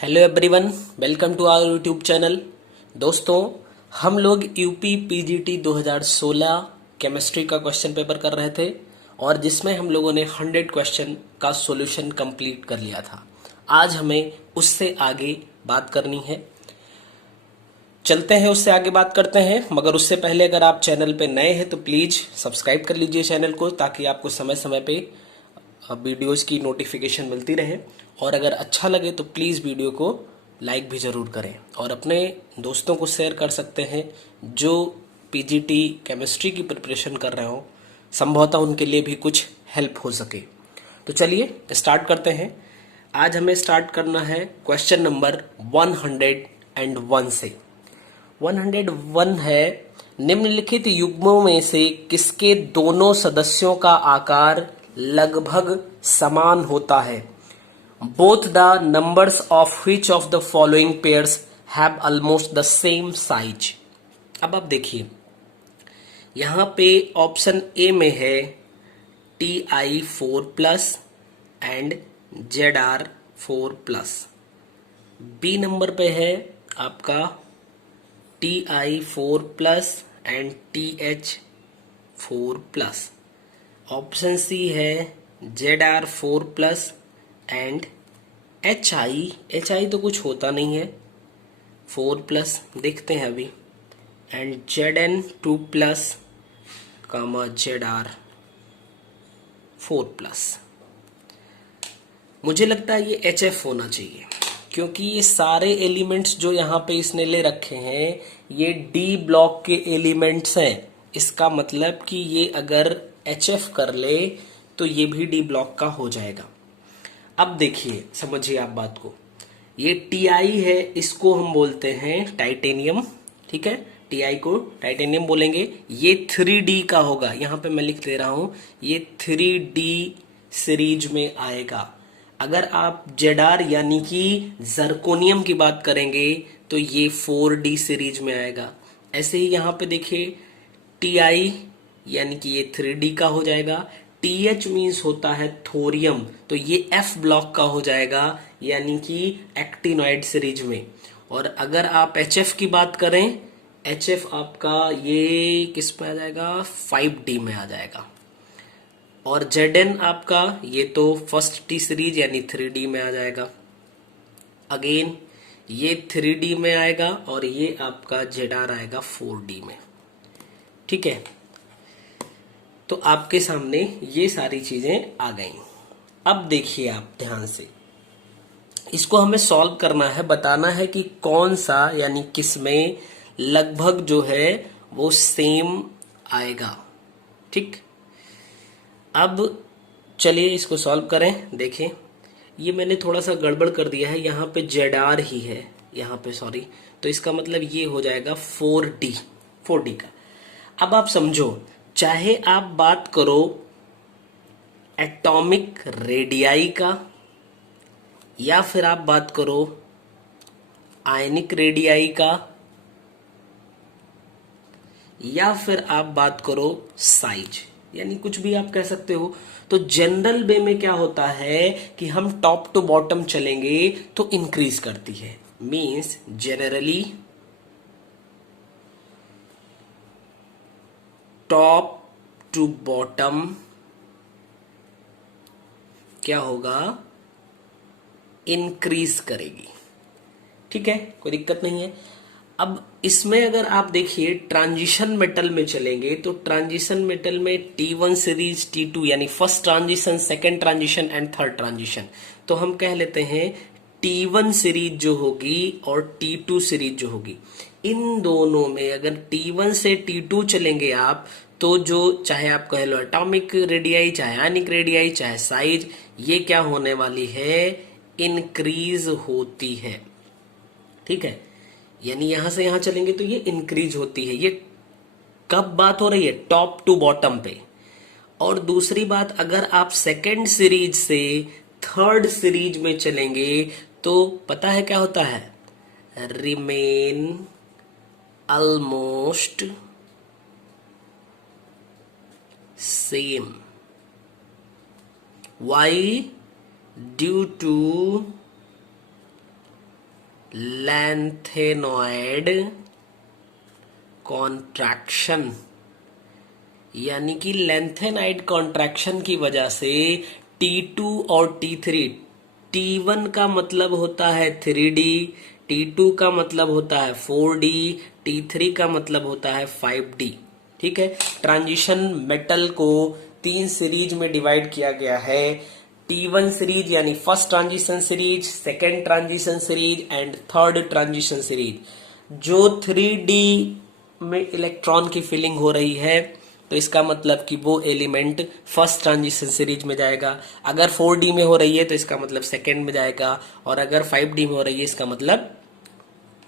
Hello everyone, welcome to our YouTube channel. दोस्तों, हम लोग यूपी पीजीटी 2016 केमिस्ट्री का क्वेश्चन पेपर कर रहे थे और जिसमें हम लोगों ने 100 क्वेश्चन का सॉल्यूशन कंप्लीट कर लिया था। आज हमें उससे आगे बात करनी है। चलते हैं, उससे आगे बात करते हैं, मगर उससे पहले अगर आप चैनल पे नए हैं तो प्लीज़ सब्सक्राइब कर लीजिए चैनल को, ताकि आपको समय समय पे वीडियोस की नोटिफिकेशन मिलती रहे। और अगर अच्छा लगे तो प्लीज़ वीडियो को लाइक भी ज़रूर करें और अपने दोस्तों को शेयर कर सकते हैं जो पीजीटी केमिस्ट्री की प्रिपरेशन कर रहे हो, संभवतः उनके लिए भी कुछ हेल्प हो सके। तो चलिए स्टार्ट करते हैं। आज हमें स्टार्ट करना है क्वेश्चन नंबर 101 से। 101 है, निम्नलिखित युग्मों में से किसके दोनों सदस्यों का आकार लगभग समान होता है? Both the numbers of which of the following pairs have almost the same size. अब आप देखिए, यहां पे ऑप्शन ए में है Ti4+ and Zr4+। B number पे है आपका Ti4+ and TH4+। Option C है Zr4+ एंड HI तो कुछ होता नहीं है, 4+, देखते हैं अभी, एंड Zn2+ कामा Zr4+। मुझे लगता है ये HF होना चाहिए, क्योंकि ये सारे एलिमेंट्स जो यहाँ पे इसने ले रखे हैं ये D ब्लॉक के एलिमेंट्स हैं। इसका मतलब कि ये अगर HF कर ले तो ये भी D ब्लॉक का हो जाएगा। अब देखिए, समझिए आप बात को, ये Ti है, इसको हम बोलते हैं टाइटेनियम, ठीक है, Ti को टाइटेनियम बोलेंगे। ये 3D का होगा, यहाँ पे मैं लिख दे रहा हूं, ये 3D सीरीज में आएगा। अगर आप Zr यानी कि जर्कोनियम की बात करेंगे तो ये 4D सीरीज में आएगा। ऐसे ही यहाँ पे देखिए, Ti यानी कि ये 3D का हो जाएगा। TH मीन्स होता है थोरियम, तो ये F ब्लॉक का हो जाएगा, यानी कि एक्टिनॉइड सीरीज में। और अगर आप HF की बात करें, HF आपका ये किस में आ जाएगा, 5D में आ जाएगा। और Zn आपका ये तो फर्स्ट टी सीरीज यानी 3D में आ जाएगा। अगेन ये 3D में आएगा और ये आपका Zr आएगा 4D में, ठीक है। तो आपके सामने ये सारी चीजें आ गई। अब देखिए आप ध्यान से, इसको हमें सॉल्व करना है, बताना है कि कौन सा यानी किसमें लगभग जो है वो सेम आएगा, ठीक। अब चलिए इसको सॉल्व करें। देखें, ये मैंने थोड़ा सा गड़बड़ कर दिया है, यहाँ पे Zr ही है, यहाँ पे सॉरी, तो इसका मतलब ये हो जाएगा 4D का। अब आप समझो, चाहे आप बात करो एटॉमिक रेडियाई का, या फिर आप बात करो आयनिक रेडियाई का, या फिर आप बात करो साइज, यानी कुछ भी आप कह सकते हो। तो जनरल वे में क्या होता है कि हम टॉप टू बॉटम चलेंगे तो इंक्रीज करती है, means generally top to bottom क्या होगा, इंक्रीज करेगी, ठीक है, कोई दिक्कत नहीं है। अब इसमें अगर आप देखिए ट्रांजिशन मेटल में चलेंगे तो ट्रांजिशन मेटल में T1 सीरीज, T2 यानी first transition, second transition and third transition, तो हम कह लेते हैं T1 सीरीज जो होगी और T2 सीरीज जो होगी, इन दोनों में अगर T1 से T2 चलेंगे आप, तो जो चाहे आप कह लो एटॉमिक रेडियाई, चाहे आयनिक रेडियाई, चाहे साइज, ये क्या होने वाली है, इंक्रीज होती है, ठीक है। यानी यहां से यहां चलेंगे तो ये इंक्रीज होती है। ये कब बात हो रही है, टॉप टू बॉटम पे। और दूसरी बात, अगर आप सेकेंड सीरीज से थर्ड सीरीज में चलेंगे तो पता है क्या होता है, remain almost same. Why? Due to lanthanoid contraction, यानी कि लैंथेनाइड कॉन्ट्रैक्शन की वजह से T2 और T3, T1 का मतलब होता है 3D, T2 का मतलब होता है 4D, T3 का मतलब होता है 5D। ठीक है, ट्रांजिशन मेटल को 3 सीरीज में डिवाइड किया गया है। T1 सीरीज यानी first transition series, second transition series and third transition series. जो 3D में इलेक्ट्रॉन की फिलिंग हो रही है तो इसका मतलब कि वो एलिमेंट फर्स्ट ट्रांजिशन सीरीज में जाएगा। अगर 4D में हो रही है तो इसका मतलब सेकेंड में जाएगा, और अगर 5D में हो रही है इसका मतलब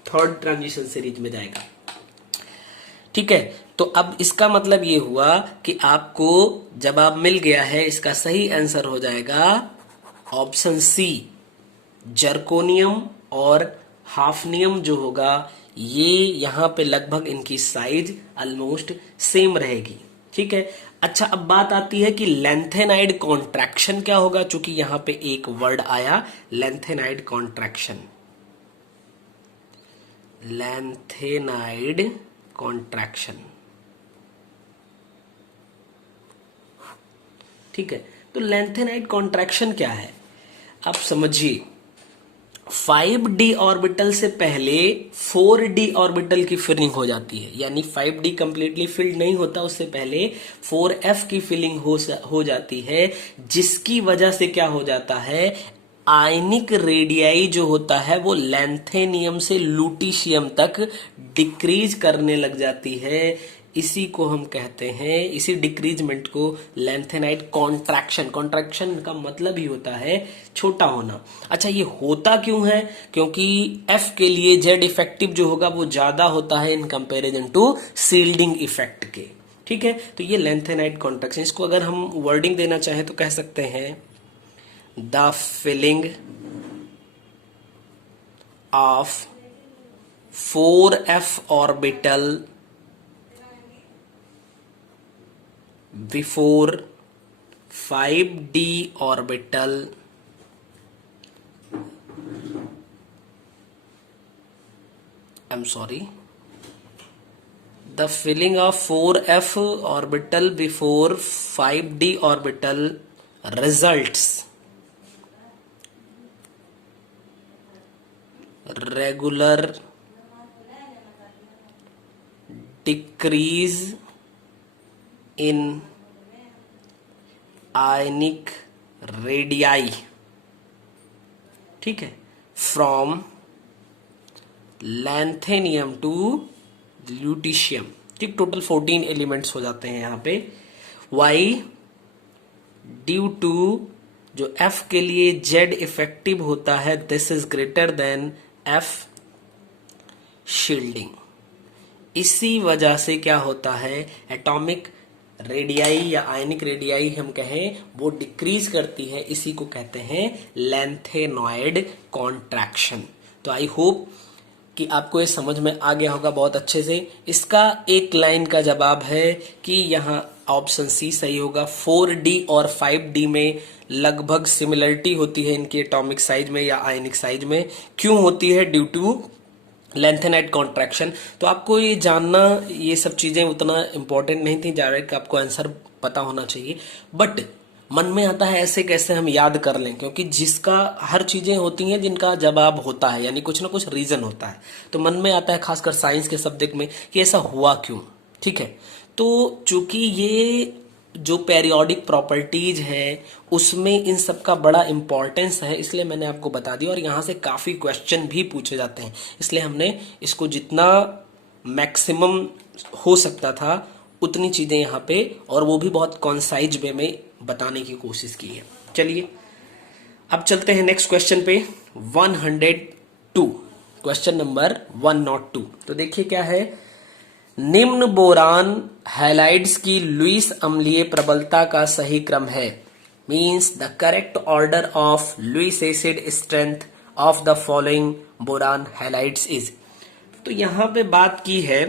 थर्ड ट्रांजिशन सीरीज में जाएगा। ठीक है, तो अब इसका मतलब ये हुआ कि आपको जवाब मिल गया है, इसका सही आंसर हो जाएगा ऑप्शन सी, जर्कोनियम और हाफनियम जो होगा ये यहाँ पे लगभग इनकी साइज ऑलमोस्ट सेम रहेगी। ठीक है, अच्छा अब बात आती है कि लैंथेनाइड कॉन्ट्रैक्शन क्या होगा, चूंकि यहाँ पे एक वर्ड आया लैंथेनाइड कॉन्ट्रैक्शन। लैंथेनाइड कॉन्ट्रैक्शन, ठीक है, तो लैंथेनाइड कॉन्ट्रैक्शन क्या है आप समझिए। 5D ऑर्बिटल से पहले 4D ऑर्बिटल की फिलिंग हो जाती है, यानी 5D कंप्लीटली फिल्ड नहीं होता, उससे पहले 4F की फिलिंग हो जाती है, जिसकी वजह से क्या हो जाता है, आयनिक रेडियाई जो होता है वो लैंथेनियम से लूटिशियम तक डिक्रीज करने लग जाती है। इसी को हम कहते हैं, इसी डिक्रीजमेंट को लैंथेनाइड कॉन्ट्रैक्शन, कॉन्ट्रैक्शन का मतलब ही होता है छोटा होना। अच्छा ये होता क्यों है, क्योंकि F के लिए जेड इफेक्टिव जो होगा वो ज्यादा होता है in comparison to shielding effect के। ठीक है, तो ये लैंथेनाइड कॉन्ट्रैक्शन, इसको अगर हम वर्डिंग देना चाहें तो कह सकते हैं the filling of 4F orbital before 5D orbital the filling of 4F orbital before 5D orbital results regular decrease in ionic radii, ठीक है, फ्रॉम लैंथेनियम टू ल्यूटिशियम। ठीक, टोटल 14 एलिमेंट्स हो जाते हैं यहाँ पे। वाई ड्यू टू जो F के लिए जेड इफेक्टिव होता है this is greater than F shielding. इसी वजह से क्या होता है, एटॉमिक रेडियाई या आयनिक रेडियाई हम कहें वो डिक्रीज करती है, इसी को कहते हैं लैंथेनॉइड कॉन्ट्रैक्शन। तो आई होप कि आपको ये समझ में आ गया होगा बहुत अच्छे से। इसका एक लाइन का जवाब है कि यहाँ ऑप्शन सी सही होगा। 4D और 5D में लगभग सिमिलरिटी होती है इनकी एटॉमिक साइज में या आयनिक साइज में। क्यों होती है, ड्यू टू लैंथेनाइड कॉन्ट्रैक्शन। तो आपको ये जानना, ये सब चीजें उतना इंपॉर्टेंट नहीं थी, डायरेक्ट आपको आंसर पता होना चाहिए, बट मन में आता है ऐसे कैसे हम याद कर लें, क्योंकि जिसका हर चीजें होती हैं जिनका जवाब होता है, यानी कुछ ना कुछ रीजन होता है, तो मन में आता है खासकर साइंस के सब्जेक्ट में कि ऐसा हुआ क्यों। ठीक है, तो चूंकि ये जो पेरियोडिक प्रॉपर्टीज है उसमें इन सब का बड़ा इंपॉर्टेंस है, इसलिए मैंने आपको बता दिया, और यहाँ से काफी क्वेश्चन भी पूछे जाते हैं, इसलिए हमने इसको जितना मैक्सिमम हो सकता था उतनी चीजें यहाँ पे, और वो भी बहुत कॉन्साइज वे में बताने की कोशिश की है। चलिए अब चलते हैं नेक्स्ट क्वेश्चन पे, 102, क्वेश्चन नंबर 102। तो देखिए क्या है, निम्न बोरान हैलाइड्स की लुईस अम्लीय प्रबलता का सही क्रम है, means the correct order of Lewis acid strength of the following boron halides is. तो यहां पे बात की है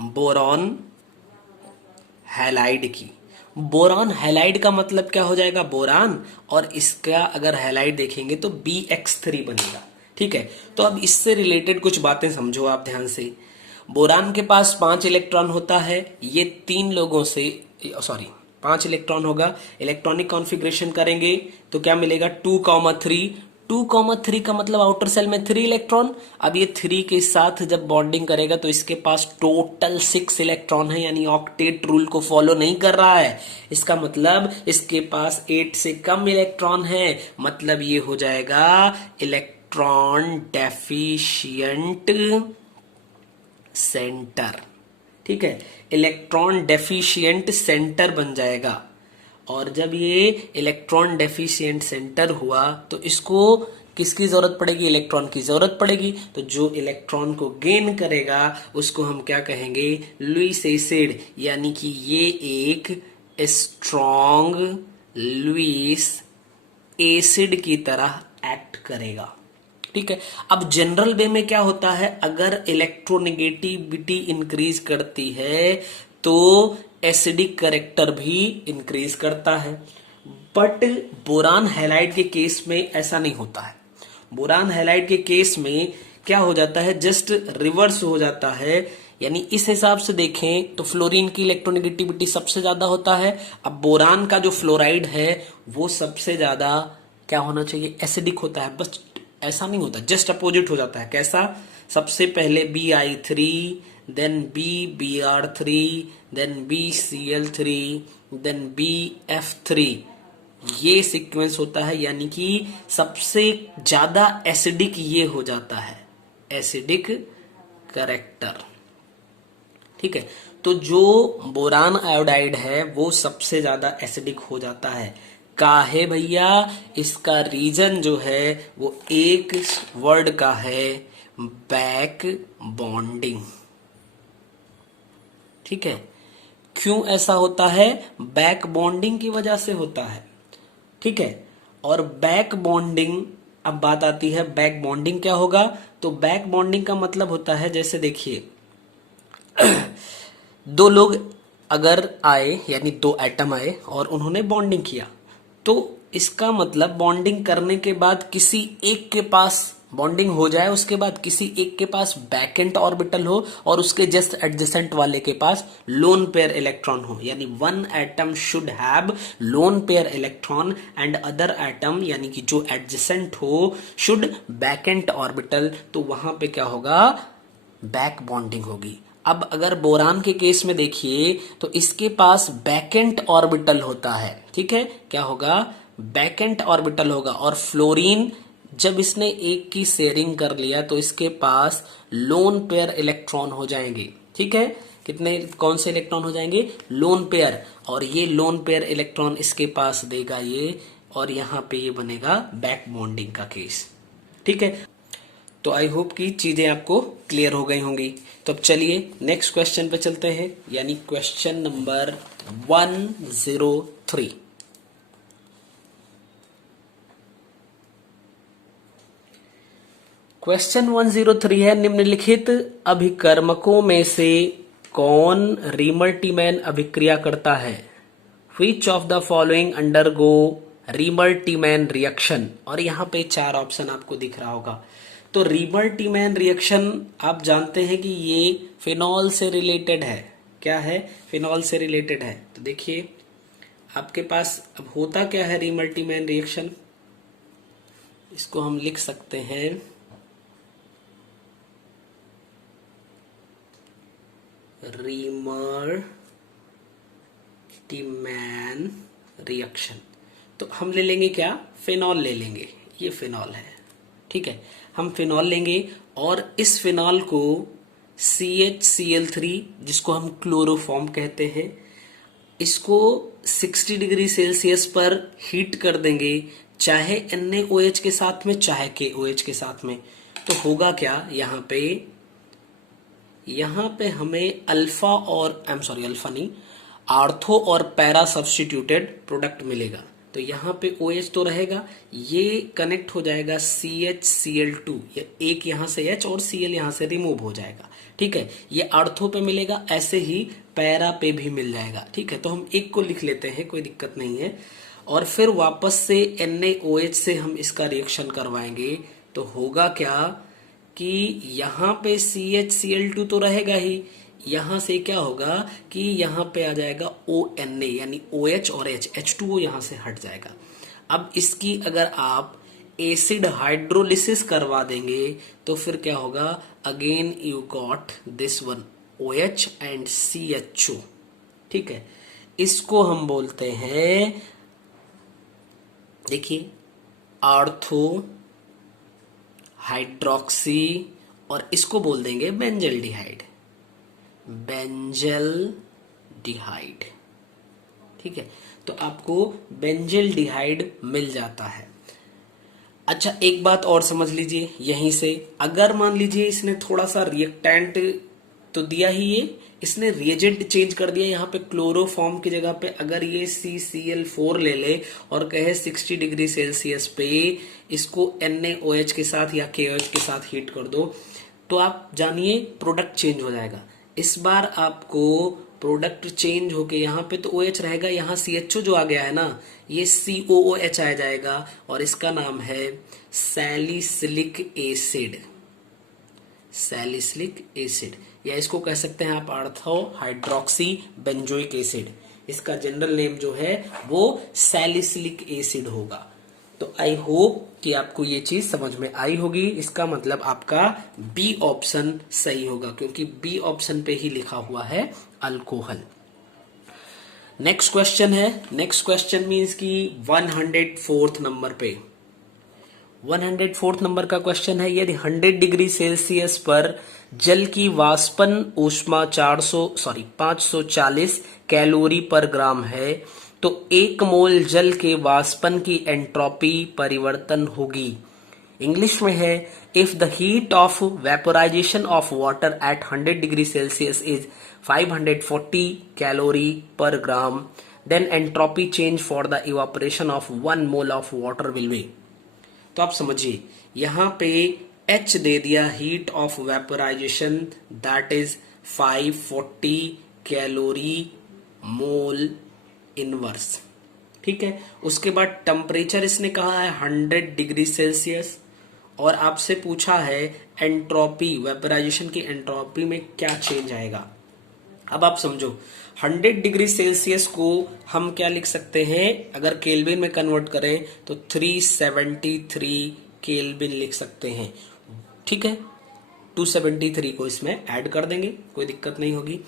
बोरॉन हैलाइड की। बोरॉन हैलाइड का मतलब क्या हो जाएगा, बोरान, और इसका अगर हैलाइड देखेंगे तो BX3 बनेगा। ठीक है, तो अब इससे रिलेटेड कुछ बातें समझो आप ध्यान से। बोरान के पास 5 इलेक्ट्रॉन होता है, ये 3 लोगों से सॉरी 5 इलेक्ट्रॉन होगा। इलेक्ट्रॉनिक कॉन्फ़िगरेशन करेंगे तो क्या मिलेगा 2,3। 2,3 का मतलब आउटर सेल में 3 इलेक्ट्रॉन। अब ये 3 के साथ जब बॉन्डिंग करेगा तो इसके पास टोटल 6 इलेक्ट्रॉन है, यानी ऑक्टेट रूल को फॉलो नहीं कर रहा है। इसका मतलब इसके पास 8 से कम इलेक्ट्रॉन है, मतलब ये हो जाएगा इलेक्ट्रॉन डेफिशिएंट सेंटर। ठीक है, इलेक्ट्रॉन डेफिशिएंट सेंटर बन जाएगा। और जब ये इलेक्ट्रॉन डेफिशिएंट सेंटर हुआ तो इसको किसकी जरूरत पड़ेगी, इलेक्ट्रॉन की जरूरत पड़ेगी। तो जो इलेक्ट्रॉन को गेन करेगा उसको हम क्या कहेंगे, लुईस एसिड, यानी कि ये एक स्ट्रॉन्ग लुईस एसिड की तरह एक्ट करेगा। ठीक है, अब जनरल वे में क्या होता है, अगर इलेक्ट्रोनेगेटिविटी इंक्रीज करती है तो एसिडिक कैरेक्टर भी इंक्रीज करता है। बट बोरान हैलाइड के केस में ऐसा नहीं होता है। बोरान हैलाइड के केस में क्या हो जाता है, जस्ट रिवर्स हो जाता है। यानी इस हिसाब से देखें तो फ्लोरीन की इलेक्ट्रोनेगेटिविटी सबसे ज्यादा होता है। अब बोरान का जो फ्लोराइड है वो सबसे ज्यादा क्या होना चाहिए, एसिडिक होता है। बस ऐसा नहीं होता, जस्ट अपोजिट हो जाता है। कैसा, सबसे पहले Bi3, then Br3, then BCl3, then BF3, ये सीक्वेंस होता है। यानी कि सबसे ज्यादा एसिडिक ये हो जाता है, एसिडिक कैरेक्टर। ठीक है, तो जो बोरान आयोडाइड है वो सबसे ज्यादा एसिडिक हो जाता है। काहे भैया, इसका रीजन जो है वो एक वर्ड का है, बैक बॉन्डिंग। ठीक है, क्यों ऐसा होता है, बैक बॉन्डिंग की वजह से होता है। ठीक है, और बैक बॉन्डिंग, अब बात आती है बैक बॉन्डिंग क्या होगा। तो बैक बॉन्डिंग का मतलब होता है, जैसे देखिए दो लोग अगर आए, यानी 2 एटम आए और उन्होंने बॉन्डिंग किया, तो इसका मतलब बॉन्डिंग करने के बाद किसी एक के पास बॉन्डिंग हो जाए, उसके बाद किसी एक के पास बैकेंट ऑर्बिटल हो और उसके जस्ट एडजेसेंट वाले के पास लोन पेयर इलेक्ट्रॉन हो। यानी one atom should have lone pair electron and other atom, यानी कि जो एडजेसेंट हो, शुड बैकेंट ऑर्बिटल। तो वहां पे क्या होगा, बैक बॉन्डिंग होगी। अब अगर बोरान के केस में देखिए तो इसके पास बैकेंट ऑर्बिटल होता है। ठीक है, क्या होगा, बैकेंट ऑर्बिटल होगा। और फ्लोरीन जब इसने एक की शेयरिंग कर लिया तो इसके पास लोन पेयर इलेक्ट्रॉन हो जाएंगे। ठीक है, कितने, कौन से इलेक्ट्रॉन हो जाएंगे, लोन पेयर। और ये लोन पेयर इलेक्ट्रॉन इसके पास देगा ये, और यहां पे ये बनेगा बैक बॉन्डिंग का केस। ठीक है, तो आई होप कि चीजें आपको क्लियर हो गई होंगी। तो अब चलिए नेक्स्ट क्वेश्चन पे चलते हैं, यानी क्वेश्चन नंबर 103। क्वेश्चन 103 है, निम्नलिखित अभिकर्मकों में से कौन रीमल्टीमैन अभिक्रिया करता है। Which of the following undergo Reimer Tiemann reaction. और यहाँ पे 4 ऑप्शन आपको दिख रहा होगा। तो रीमल्टीमैन रिएक्शन आप जानते हैं कि ये फिनॉल से रिलेटेड है। क्या है, फिनॉल से रिलेटेड है। तो देखिए आपके पास अब होता क्या है रीमल्टीमैन रिएक्शन, इसको हम लिख सकते हैं रीमल्टीमैन रिएक्शन। तो हम ले लेंगे क्या, फिनॉल ले लेंगे, ये फिनॉल है। ठीक है, हम फिनॉल लेंगे और इस फिनॉल को CHCl3, जिसको हम क्लोरोफॉर्म कहते हैं, इसको 60 डिग्री सेल्सियस पर हीट कर देंगे, चाहे NaOH के साथ में चाहे KOH के साथ में। तो होगा क्या, यहाँ पे हमें अल्फा और अल्फा नहीं, आर्थो और पैरा सब्स्टिट्यूटेड प्रोडक्ट मिलेगा। तो यहाँ पे OH तो रहेगा, ये कनेक्ट हो जाएगा CHCl2, एक यहाँ से H और Cl यहाँ से रिमूव हो जाएगा। ठीक है, ये आर्थो पे मिलेगा, ऐसे ही पैरा पे भी मिल जाएगा। ठीक है, तो हम एक को लिख लेते हैं, कोई दिक्कत नहीं है। और फिर वापस से NaOH से हम इसका रिएक्शन करवाएंगे तो होगा क्या कि यहाँ पे CHCl2 तो रहेगा ही, यहां से क्या होगा कि यहां पे आ जाएगा ONA यानी OH और H2O यहां से हट जाएगा। अब इसकी अगर आप एसिड हाइड्रोलिसिस करवा देंगे तो फिर क्या होगा, again you got this one OH and CHO। ठीक है, इसको हम बोलते हैं, देखिए, आर्थो हाइड्रोक्सी, और इसको बोल देंगे बेंजल्डिहाइड, बेंजल्डिहाइड। ठीक है, तो आपको बेंजल्डिहाइड मिल जाता है। अच्छा, एक बात और समझ लीजिए यहीं से, अगर मान लीजिए इसने थोड़ा सा रिएक्टेंट तो दिया ही, ये इसने रिएजेंट चेंज कर दिया, यहाँ पे क्लोरोफॉर्म की जगह पे अगर ये CCl4 ले ले और कहे 60 डिग्री सेल्सियस पे इसको NaOH के साथ या KOH के साथ हीट कर दो, तो आप जानिए प्रोडक्ट चेंज हो जाएगा। इस बार आपको प्रोडक्ट चेंज होके यहाँ पे तो OH रहेगा, यहाँ CHO जो आ गया है ना, ये COOH आ जाएगा और इसका नाम है सैलिसिलिक एसिड। सैलिसिलिक एसिड, या इसको कह सकते हैं आप आर्थो हाइड्रोक्सी बेंजोइक एसिड। इसका जनरल नेम जो है वो सैलिसिलिक एसिड होगा। तो आई होप कि आपको ये चीज समझ में आई होगी। इसका मतलब आपका बी ऑप्शन सही होगा, क्योंकि बी ऑप्शन पे ही लिखा हुआ है अल्कोहल। नेक्स्ट क्वेश्चन है, नेक्स्ट क्वेश्चन मीन्स कि 104th नंबर पे, 104th नंबर का क्वेश्चन है, यदि 100 डिग्री सेल्सियस पर जल की वाष्पन ऊष्मा 540 कैलोरी पर ग्राम है, तो 1 मोल जल के वाष्पन की एंट्रोपी परिवर्तन होगी। इंग्लिश में है, if the heat of vaporisation of water at 100 degree Celsius is 540 calorie per gram, then entropy change for the evaporation of 1 mole of water will be. तो आप समझिए, यहां पे H दे दिया, heat of vaporisation, that is 540 calorie mole inverse. ठीक है, उसके बाद टेम्परेचर इसने कहा है 100 डिग्री सेल्सियस, और आपसे पूछा है एंट्रोपी, वेपोराइजेशन की एंट्रोपी में क्या चेंज आएगा। अब आप समझो, 100 डिग्री सेल्सियस को हम क्या लिख सकते हैं, अगर केल्विन में कन्वर्ट करें तो 373 केल्विन लिख सकते हैं। ठीक है, 273 को इसमें ऐड कर देंगे, कोई दिक्कत नहीं होगी।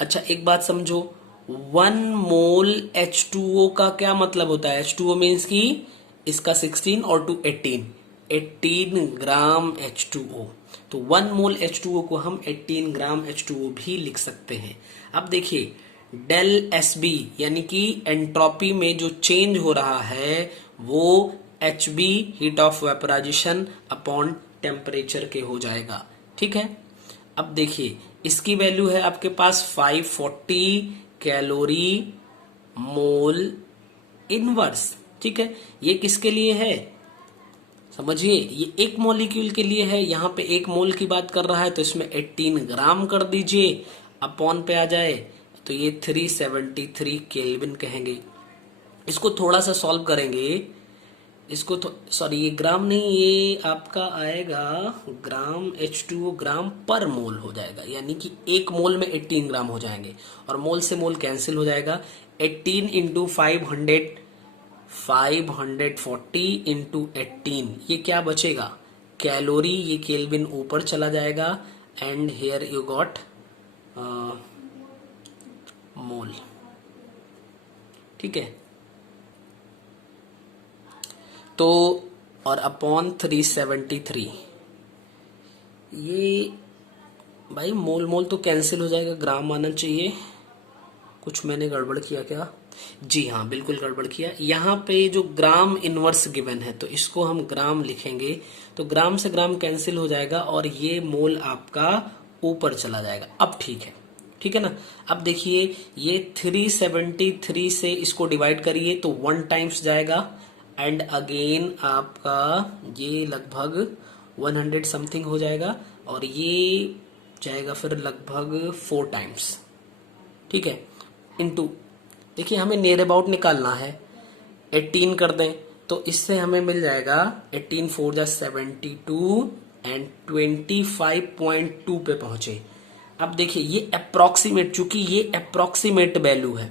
अच्छा, एक बात समझो, 1 मोल H2O का क्या मतलब होता है। H2O मीन्स कि इसका 16 और 2 18 ग्राम H2O। तो 1 मोल H2O को हम 18 ग्राम H2O भी लिख सकते हैं। अब देखिए, डेल SB यानी कि एंट्रोपी में जो चेंज हो रहा है वो HB heat of vaporisation upon temperature के हो जाएगा। ठीक है, अब देखिए, इसकी वैल्यू है आपके पास 540 कैलोरी मोल इनवर्स। ठीक है, ये किसके लिए है समझिए, ये एक मॉलिक्यूल के लिए है। यहाँ पे 1 मोल की बात कर रहा है तो इसमें 18 ग्राम कर दीजिए, अपॉन पे आ जाए तो ये 373 केल्विन कहेंगे। इसको थोड़ा सा सॉल्व करेंगे, इसको सॉरी, ये ग्राम नहीं, ये आपका आएगा ग्राम H2O ग्राम पर मोल हो जाएगा, यानी कि 1 मोल में 18 ग्राम हो जाएंगे और मोल से मोल कैंसिल हो जाएगा। 18 इंटू 540 इंटू 18, ये क्या बचेगा, कैलोरी, ये केल्विन ऊपर चला जाएगा, एंड हेयर यू गॉट मोल। ठीक है, तो और अपॉन 373, ये भाई मोल मोल तो कैंसिल हो जाएगा, ग्राम आना चाहिए। कुछ मैंने गड़बड़ किया क्या? जी हाँ, बिल्कुल गड़बड़ किया। यहाँ पे जो ग्राम इनवर्स गिवन है तो इसको हम ग्राम लिखेंगे, तो ग्राम से ग्राम कैंसिल हो जाएगा और ये मोल आपका ऊपर चला जाएगा। अब ठीक है, ठीक है ना। अब देखिए, ये 373 से इसको डिवाइड करिए तो 1 टाइम्स जाएगा, एंड अगेन आपका ये लगभग 100 समथिंग हो जाएगा, और ये जाएगा फिर लगभग 4 टाइम्स। ठीक है, इनटू, देखिए हमें नियर अबाउट निकालना है, 18 कर दें तो इससे हमें मिल जाएगा 18 4 जा 72 एंड 25.2 पे पहुंचे। अब देखिए ये अप्रोक्सीमेट, चूंकि ये अप्रोक्सीमेट वैल्यू है,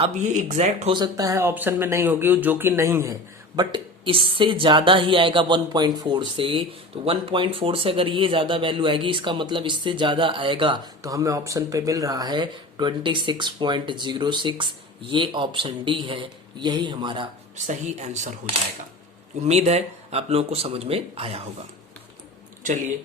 अब ये एग्जैक्ट हो सकता है ऑप्शन में नहीं होगी, जो कि नहीं है, बट इससे ज्यादा ही आएगा 1.4 से। तो 1.4 से अगर ये ज्यादा वैल्यू आएगी, इसका मतलब इससे ज्यादा आएगा, तो हमें ऑप्शन पे मिल रहा है 26.06। ये ऑप्शन डी है, यही हमारा सही आंसर हो जाएगा। उम्मीद है आप लोगों को समझ में आया होगा। चलिए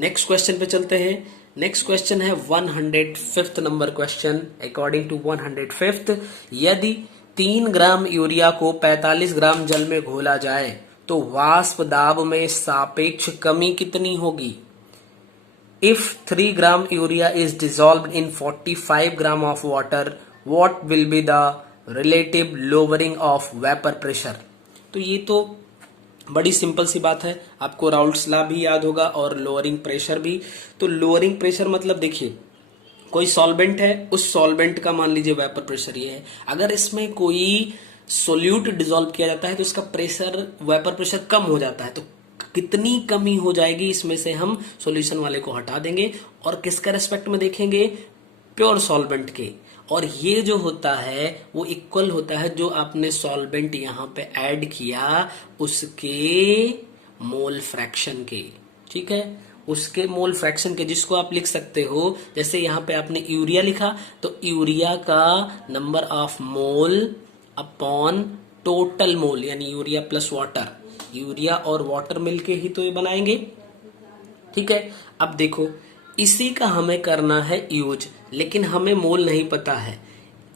नेक्स्ट क्वेश्चन पे चलते हैं। नेक्स्ट क्वेश्चन है 105th number question. According to 105th, यदि 3 ग्राम यूरिया को 45 ग्राम जल में घोला जाए तो वाष्प दाब में सापेक्ष कमी कितनी होगी? If 3 gram urea is dissolved in 45 gram of water, what will be the relative lowering of vapour pressure? तो ये तो बड़ी सिंपल सी बात है, आपको राउल्ट्स लॉ भी याद होगा और लोअरिंग प्रेशर भी। तो लोअरिंग प्रेशर मतलब देखिए, कोई सॉल्वेंट है, उस सॉल्वेंट का मान लीजिए वेपर प्रेशर ये है, अगर इसमें कोई सोल्यूट डिसॉल्व किया जाता है तो इसका प्रेशर, वेपर प्रेशर कम हो जाता है। तो कितनी कमी हो जाएगी, इसमें से हम सॉल्यूशन वाले को हटा देंगे और किसका रेस्पेक्ट में देखेंगे? प्योर सॉल्वेंट के। और ये जो होता है वो इक्वल होता है जो आपने सॉल्वेंट यहां पे ऐड किया उसके मोल फ्रैक्शन के, ठीक है, उसके मोल फ्रैक्शन के, जिसको आप लिख सकते हो, जैसे यहां पे आपने यूरिया लिखा तो यूरिया का number of mole upon total mole, यानी यूरिया प्लस वाटर, यूरिया और वाटर मिलके ही तो ये बनाएंगे, ठीक है। अब देखो इसी का हमें करना है यूज, लेकिन हमें मोल नहीं पता है।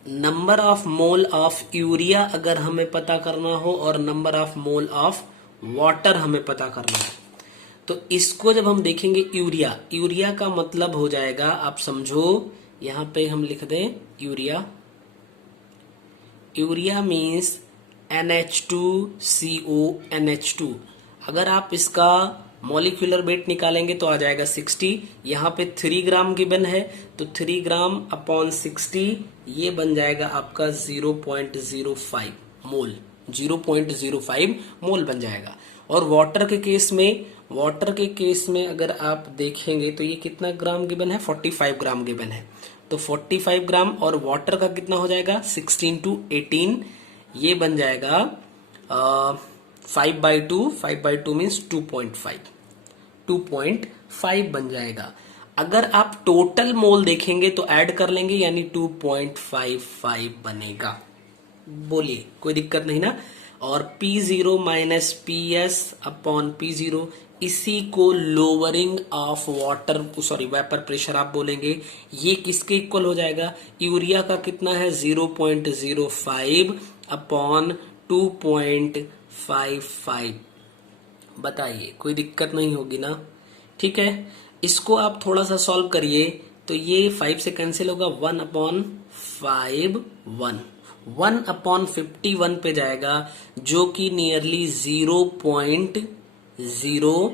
Number of mole of urea अगर हमें पता करना हो और number of mole of water हमें पता करना है, तो इसको जब हम देखेंगे यूरिया, यूरिया का मतलब हो जाएगा, आप समझो, यहां पे हम लिख दें urea, urea means NH2CO NH2। अगर आप इसका मॉलिक्यूलर वेट निकालेंगे तो आ जाएगा 60। यहाँ पे 3 ग्राम गिवन है तो 3 ग्राम अपॉन 60 ये बन जाएगा आपका 0.05 मोल, 0.05 मोल बन जाएगा। और वाटर के केस में, वाटर के केस में अगर आप देखेंगे तो ये कितना ग्राम गिवन है? 45 ग्राम गिवन है। तो 45 ग्राम और वाटर का कितना हो जाएगा? 16 to 18, ये बन जाएगा 5/2, 5/2 मीन्स 2.5 बन जाएगा। अगर आप टोटल मोल देखेंगे तो ऐड कर लेंगे, यानी 2.55 बनेगा। बोलिए, कोई दिक्कत नहीं ना। और P0 minus PS upon P0, इसी को lowering of water, sorry vapour pressure आप बोलेंगे। ये किसके इक्वल हो जाएगा? यूरिया का कितना है? 0.05 अपॉन 2.55। बताइए, कोई दिक्कत नहीं होगी ना? ठीक है, इसको आप थोड़ा सा सॉल्व करिए तो ये 5 से कैंसिल होगा, 1/5 1/51 पे जाएगा, जो कि नियरली 0.0,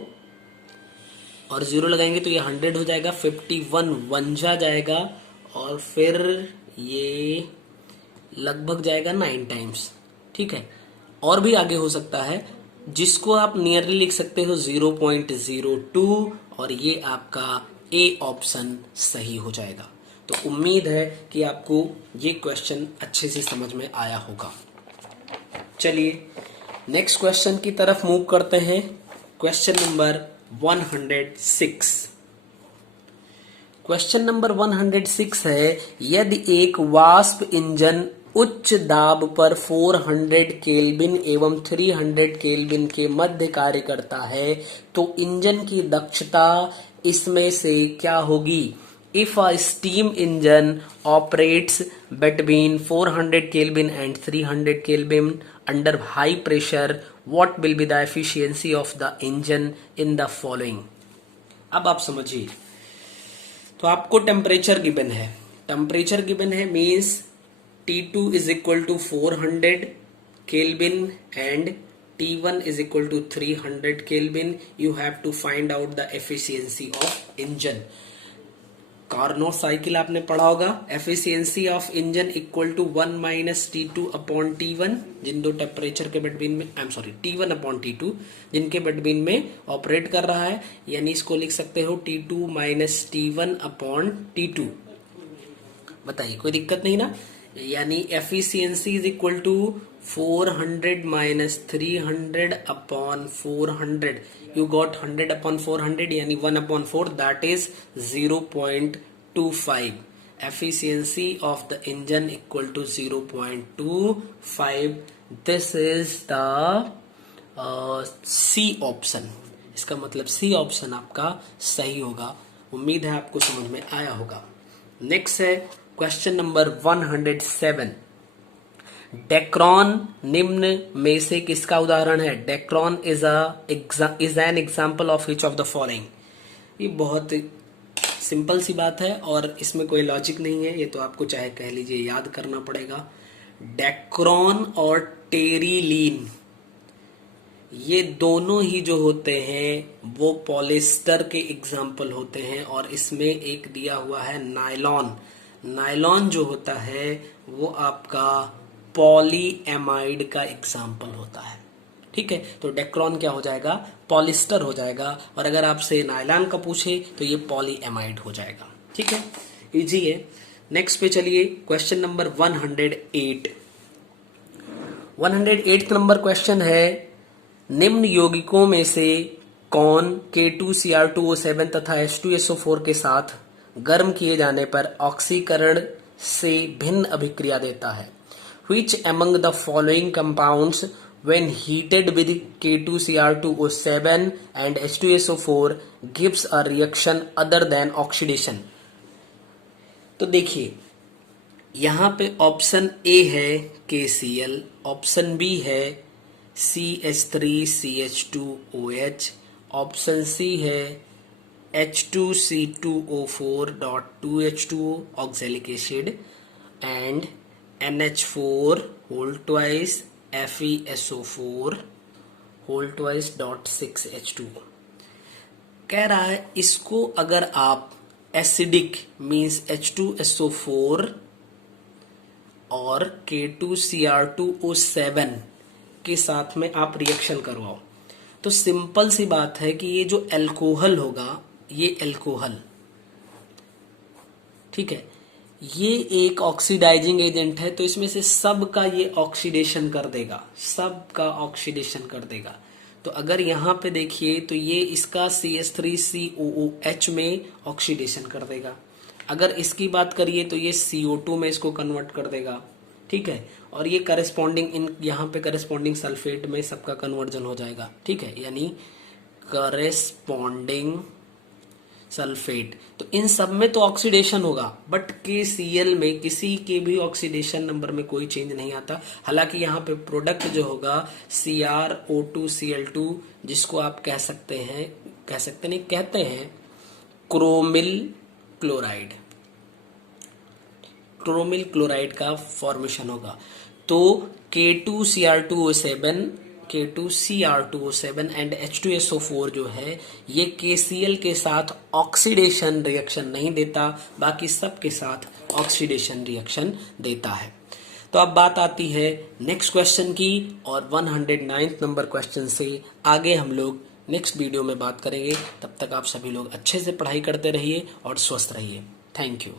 और 0 लगाएंगे तो ये 100 हो जाएगा, 51 1 जाएगा, और फिर ये लगभग जाएगा 9 टाइम्स। ठीक है, और भी आगे हो सकता है, जिसको आप नियरली लिख सकते हो 0.02, और ये आपका ए ऑप्शन सही हो जाएगा। तो उम्मीद है कि आपको ये क्वेश्चन अच्छे से समझ में आया होगा। चलिए नेक्स्ट क्वेश्चन की तरफ मूव करते हैं। Question number 106। क्वेश्चन नंबर 106 है, यदि एक वाष्प इंजन उच्च दाब पर 400 केल्विन एवं 300 केल्विन के मध्य कार्य करता है तो इंजन की दक्षता इसमें से क्या होगी? If a steam engine operates between 400 Kelvin and 300 Kelvin under high pressure, what will be the efficiency of the engine in the following? अब आप समझिए, तो आपको टेम्परेचर गिवन है, टेम्परेचर गिवन है means T2 is equal to 400 Kelvin and T1 is equal to 300 Kelvin. You have to find out the efficiency of engine. Carnot cycle आपने पढ़ा होगा, efficiency of engine equal to 1 minus T2 upon T1, जिन दो temperature के between में, T1 upon T2 जिनके between में operate कर रहा है, यानी इसको लिख सकते हो T2 minus T1 upon T2। बताइए, कोई दिक्कत नहीं ना। यानी efficiency is equal to 400 minus 300 upon 400, you got 100 upon 400 यानी 1 upon 4, that is 0.25। efficiency of the engine equal to 0.25। this is the C option. इसका मतलब C ऑप्शन आपका सही होगा। उम्मीद है आपको समझ में आया होगा। नेक्स्ट है क्वेश्चन नंबर 107। डेक्रॉन निम्न में से किसका उदाहरण है? Dacron is an example of which of the following. ये बहुत सिंपल सी बात है और इसमें कोई लॉजिक नहीं है, ये तो आपको चाहे कह लीजिए याद करना पड़ेगा। डेक्रॉन और टेरिलीन ये दोनों ही जो होते हैं वो पॉलिस्टर के एग्जाम्पल होते हैं, और इसमें एक दिया हुआ है नायलॉन। नायलॉन जो होता है वो आपका पॉलीएमाइड का एग्जाम्पल होता है। ठीक है, तो डेक्रॉन क्या हो जाएगा? पॉलिस्टर हो जाएगा, और अगर आपसे नायलॉन का पूछे तो ये पॉलीएमाइड हो जाएगा। ठीक है, इजी है। नेक्स्ट पे चलिए, क्वेश्चन नंबर 108। 108 नंबर क्वेश्चन है, निम्न यौगिकों में से कौन K2Cr2O7 तथा H2SO4 के साथ गर्म किए जाने पर ऑक्सीकरण से भिन्न अभिक्रिया देता है? Which among the following compounds when heated with K2Cr2O7 and H2SO4 gives a reaction other than oxidation? तो देखिए, यहां पे ऑप्शन ए है KCl, ऑप्शन बी है CH3CH2OH, ऑप्शन सी है H2C2O4.2H2O oxalic acid and NH4 whole twice FeSO4 whole twice .6H2O। कह रहा है इसको अगर आप एसिडिक मीन्स H2SO4 और K2Cr2O7 के साथ में आप रिएक्शन करवाओ, तो सिंपल सी बात है कि ये जो एल्कोहल होगा, ये एल्कोहल, ठीक है, ये एक ऑक्सीडाइजिंग एजेंट है, तो इसमें से सब का ये ऑक्सीडेशन कर देगा, सब का ऑक्सीडेशन कर देगा। तो अगर यहाँ पे देखिए तो ये इसका CH3COOH में ऑक्सीडेशन कर देगा। अगर इसकी बात करिए तो ये CO2 में इसको कन्वर्ट कर देगा। ठीक है, और ये करस्पॉन्डिंग इन यहाँ पे करस्पॉन्डिंग सल्फेट में सबका कन्वर्जन हो जाएगा। ठीक है, यानी करस्पॉन्डिंग सल्फेट, तो इन सब में तो ऑक्सीडेशन होगा, बट KCl में किसी के भी ऑक्सीडेशन नंबर में कोई चेंज नहीं आता। हालांकि यहाँ पे प्रोडक्ट जो होगा CrO2Cl2, जिसको आप कहते हैं क्रोमिल क्लोराइड, क्रोमिल क्लोराइड का फॉर्मेशन होगा। तो K2Cr2O7 एंड H2SO4 जो है ये KCl के साथ ऑक्सीडेशन रिएक्शन नहीं देता, बाकी सब के साथ ऑक्सीडेशन रिएक्शन देता है। तो अब बात आती है नेक्स्ट क्वेश्चन की, और 109 नंबर क्वेश्चन से आगे हम लोग नेक्स्ट वीडियो में बात करेंगे। तब तक आप सभी लोग अच्छे से पढ़ाई करते रहिए और स्वस्थ रहिए। Thank you.